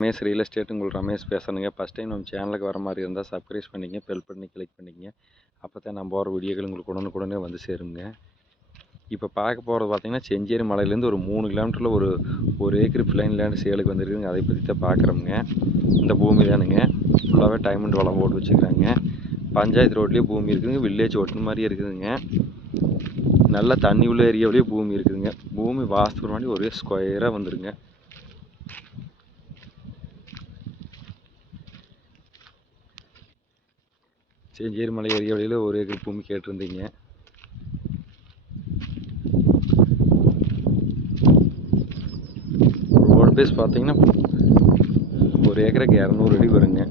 Ramesh real estate உங்கள் ரமேஷ் பேசுகிறேங்க first time நம்ம சேனலுக்கு வர மாதிரி இருந்தால் சப்ஸ்கிரைப் பண்ணிங்க பெல் பண்ணி கிளிக் பண்ணிக்கங்க அப்போ தான் நம்ம போகிற வீடியோக்கள் உங்களுக்கு உடனுக்குடனே வந்து சேருங்க. இப்போ பார்க்க போகிறது பார்த்தீங்கன்னா செஞ்சேரி மலையிலேருந்து ஒரு மூணு கிலோமீட்டரில் ஒரு ஒரு ஏக்கர் பிளைன் லேண்ட் சேலுக்கு வந்துருக்குங்க. அதை பற்றி தான் பார்க்குறோமுங்க இந்த பூமி தானுங்க. ஃபுல்லாகவே டைமண்ட் வளம் போட்டு வச்சுக்கிறாங்க. பஞ்சாயத்து ரோட்லேயே பூமி இருக்குதுங்க. வில்லேஜ் ஒட்டின மாதிரியே இருக்குதுங்க. நல்லா தண்ணி உள்ள ஏரியாவிலேயே பூமி இருக்குதுங்க. பூமி வாஸ்து மாதிரி ஒரே ஸ்கொயராக வந்துருங்க. செஞ்சேரி மலை ஏரியாவில ஒரு ஏக்கர் பூமி கேட்டிருந்தீங்க. ரோடு பேஸ் பார்த்தீங்கன்னா ஒரு ஏக்கருக்கு இரநூறு அடி வருங்க.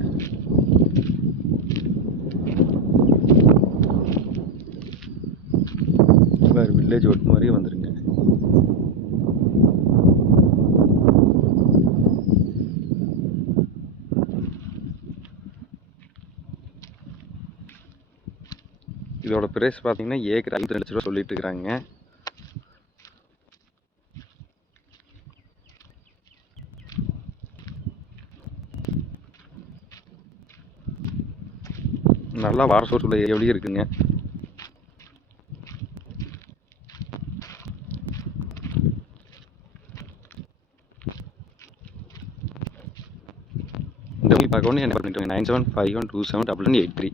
வில்லேஜ் ஒட்டு மாதிரியே வந்துருங்க. இதோட பிரைஸ் பார்த்தீங்கன்னா ஏக்கர் ஐம்பத்தி ரெண்டு ரூபா சொல்லிட்டு இருக்கிறாங்க நல்லா வார சோர்ஸ் எவ்வளோ இருக்குங்க. இந்த வீடியோ என்ன பண்ணிட்டு nine seven five one two seven double one eight three